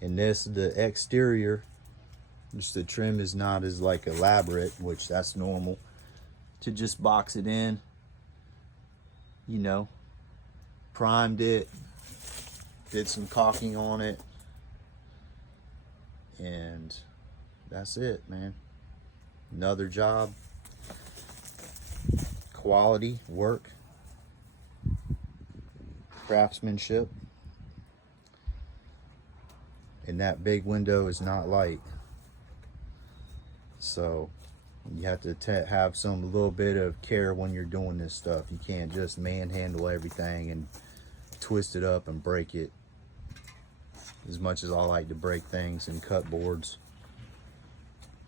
And this, the exterior, just the trim is not as like elaborate, which that's normal. To just box it in, you know, primed it, did some caulking on it, and that's it, man. Another job, quality work, craftsmanship. And that big window is not light, so you have to have some little bit of care when you're doing this stuff. You can't just manhandle everything and twist it up and break it. As much as I like to break things and cut boards,